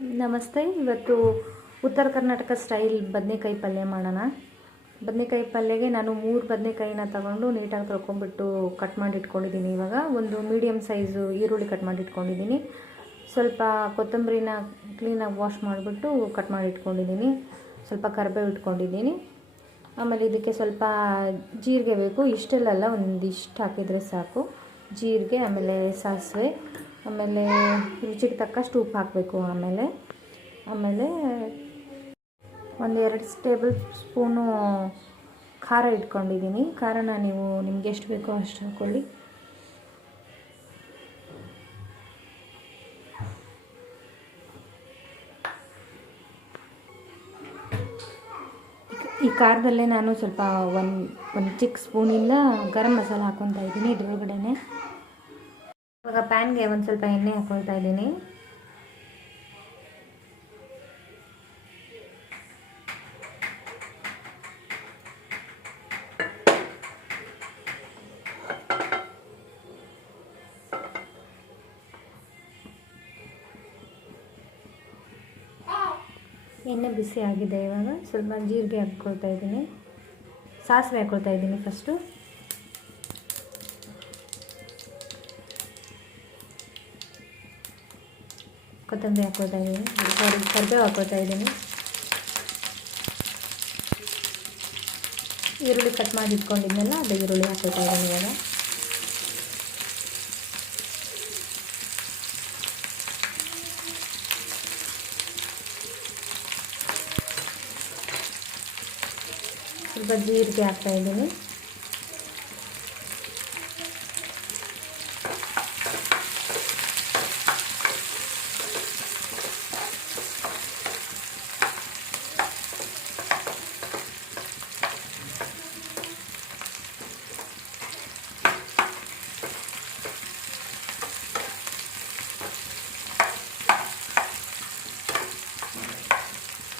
ನಮಸ್ತೆ. ಇವತ್ತು ಉತ್ತರ ಕರ್ನಾಟಕ ಸ್ಟೈಲ್ ಬದನೆಕಾಯಿ ಪಲ್ಯ ಮಾಡೋಣ. ಬದನೆಕಾಯಿ ಪಲ್ಯಗೆ ನಾನು 3 ಬದನೆಕಾಯಿನ ತಗೊಂಡು ನೀಟಾಗಿ ತೊಳ್ಕೊಂಡ್ಬಿಟ್ಟು ಕಟ್ ಮಾಡಿ ಇಟ್ಕೊಂಡಿದ್ದೀನಿ. ಇವಾಗ ಒಂದು ಮೀಡಿಯಮ್ ಸೈಜು ಈರುಳ್ಳಿ ಕಟ್ ಮಾಡಿ ಇಟ್ಕೊಂಡಿದ್ದೀನಿ. ಸ್ವಲ್ಪ ಕೊತ್ತಂಬರಿನ ಕ್ಲೀನಾಗಿ ವಾಶ್ ಮಾಡಿಬಿಟ್ಟು ಕಟ್ ಮಾಡಿ ಇಟ್ಕೊಂಡಿದ್ದೀನಿ. ಸ್ವಲ್ಪ ಕರಿಬೇವು ಇಟ್ಕೊಂಡಿದ್ದೀನಿ. ಆಮೇಲೆ ಇದಕ್ಕೆ ಸ್ವಲ್ಪ ಜೀರಿಗೆ ಬೇಕು. ಇಷ್ಟೆಲ್ಲ ಒಂದಿಷ್ಟು ಹಾಕಿದರೆ ಸಾಕು. ಜೀರಿಗೆ, ಆಮೇಲೆ ಸಾಸಿವೆ, ಆಮೇಲೆ ರುಚಿಗೆ ತಕ್ಕಷ್ಟು ಉಪ್ಪು ಹಾಕಬೇಕು. ಆಮೇಲೆ ಒಂದು 2 ಟೇಬಲ್ ಸ್ಪೂನು ಖಾರ ಇಟ್ಕೊಂಡಿದ್ದೀನಿ. ಖಾರನ ನೀವು ನಿಮ್ಗೆ ಎಷ್ಟು ಬೇಕೋ ಅಷ್ಟು ಹಾಕ್ಕೊಳ್ಳಿ. ಈ ಖಾರದಲ್ಲೇ ನಾನು ಸ್ವಲ್ಪ ಒಂದು ಚಿಕ್ಕ ಸ್ಪೂನಿಂದ ಗರಂ ಮಸಾಲ ಹಾಕ್ಕೊತಾ ಇದ್ದೀನಿ ಇದ್ರೊಳಗಡೆನೆ. ಇವಾಗ ಪ್ಯಾನ್ಗೆ ಒಂದು ಸ್ವಲ್ಪ ಎಣ್ಣೆ ಹಾಕ್ಕೊಳ್ತಾ ಇದ್ದೀನಿ. ಎಣ್ಣೆ ಬಿಸಿ ಆಗಿದೆ. ಇವಾಗ ಸ್ವಲ್ಪ ಜೀರಿಗೆ ಹಾಕ್ಕೊಳ್ತಾ ಇದ್ದೀನಿ. ಸಾಸಿವೆ ಹಾಕ್ಕೊಳ್ತಾ ಇದ್ದೀನಿ. ಫಸ್ಟು ಕೊತ್ತಂಬರಿ ಹಾಕ್ಕೊಳ್ತಾ ಇದ್ದೀನಿ. ಕರಿಬೇವು ಹಾಕ್ಕೊಳ್ತಾ ಇದ್ದೀನಿ. ಈರುಳ್ಳಿ ಕಟ್ ಮಾಡಿ ಇಟ್ಕೊಂಡಿದ್ನೆಲ್ಲ ಅದು ಈರುಳ್ಳಿ ಹಾಕ್ಕೊಳ್ತಾ ಇದ್ದೀನಿ. ಇವಾಗ ಸ್ವಲ್ಪ ಜೀರಿಗೆ ಹಾಕ್ತಾ ಇದ್ದೀನಿ.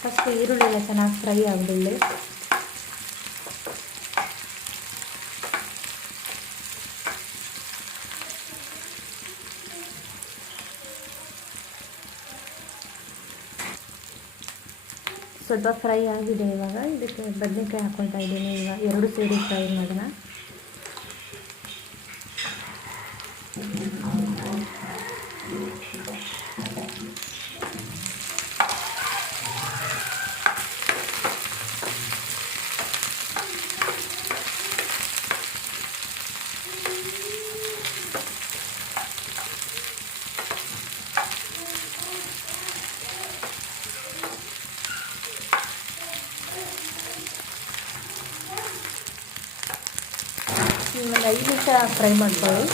ಫಸ್ಟ್ ಈರುಳ್ಳಿ ಎಲ್ಲ ಚೆನ್ನಾಗಿ ಫ್ರೈ ಆಗಬಿಡಲಿ. ಸ್ವಲ್ಪ ಫ್ರೈ ಆಗಿದೆ. ಇವಾಗ ಇದಕ್ಕೆ ಬದನೆಕಾಯಿ ಹಾಕ್ಕೊಳ್ತಾ ಇದ್ದೀನಿ. ಇವಾಗ 2 ಸೇರಿ ಫ್ರೈ ಮಾಡೋಣ. ಒಂದು 5 ನಿಮಿಷ ಫ್ರೈ ಮಾಡ್ಕೊಳ್ಳಿ.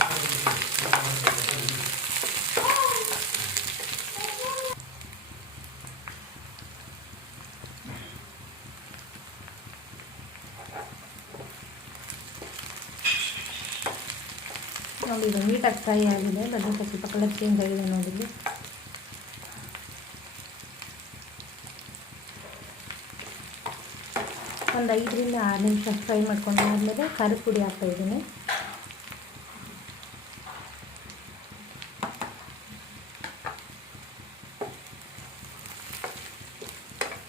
ನೋಡಿ, ಇದು ನೀಟಾಗಿ ಫ್ರೈ ಆಗಿದೆ. ಬದನೆಕಾಯಿ ಸ್ವಲ್ಪ ಕಲರ್ ಚೇಂಜ್ ಆಗಿದೆ ನೋಡಿಲ್ಲಿ. ಒಂದು 5 ರಿಂದ 6 ನಿಮಿಷ ಫ್ರೈ ಮಾಡ್ಕೊಂಡು ಆದಮೇಲೆ ಖಾರದ ಪುಡಿ ಹಾಕ್ತಾಯಿದ್ದೀನಿ.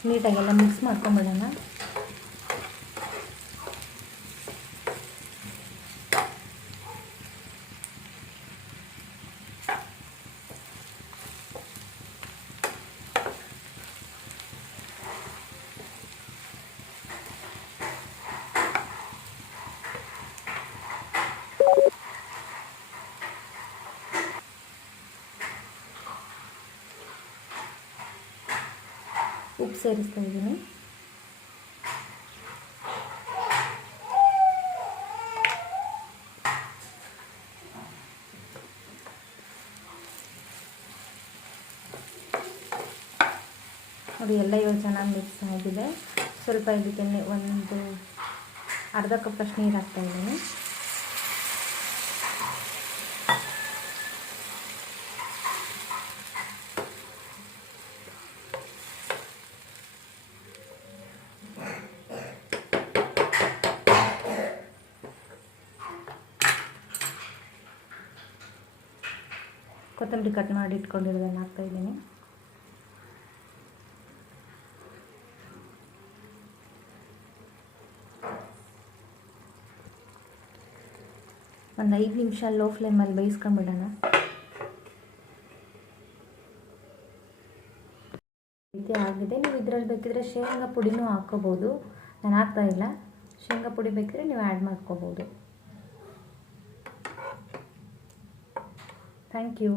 ನೀಟಾಗೆಲ್ಲ ಮಿಕ್ಸ್ ಮಾಡ್ಕೊಂಬಿಡೋಣ. ಉಪ್ಪು ಸೇರಿಸ್ತಾ ಇದ್ದೀನಿ. ನೋಡಿ, ಎಲ್ಲ ಇವಾಗ ಚೆನ್ನಾಗಿ ಮಿಕ್ಸ್ ಆಗಿದೆ. ಸ್ವಲ್ಪ ಇದಕ್ಕೆ ಒಂದು ಅರ್ಧ ಕಪ್ಪಷ್ಟು ನೀರು ಹಾಕ್ತಾ ಇದ್ದೀನಿ. ಕೊತ್ತಂಬರಿ ಕಟ್ ಮಾಡಿ ಇಟ್ಕೊಂಡಿರೋದನ್ನು ಹಾಕ್ತಾಯಿದ್ದೀನಿ. ಒಂದು 5 ನಿಮಿಷ ಲೋ ಫ್ಲೇಮಲ್ಲಿ ಬೇಯಿಸ್ಕೊಂಬಿಡೋಣ. ರೀತಿ ಆಗಿದೆ. ನೀವು ಇದರಲ್ಲಿ ಬೇಕಿದ್ರೆ ಶೇಂಗಾ ಪುಡಿನೂ ಹಾಕ್ಕೋಬೋದು. ನಾನು ಹಾಕ್ತಾಯಿಲ್ಲ. ಶೇಂಗಾ ಪುಡಿ ಬೇಕಿದ್ರೆ ನೀವು ಆ್ಯಡ್ ಮಾಡ್ಕೋಬೋದು. Thank you.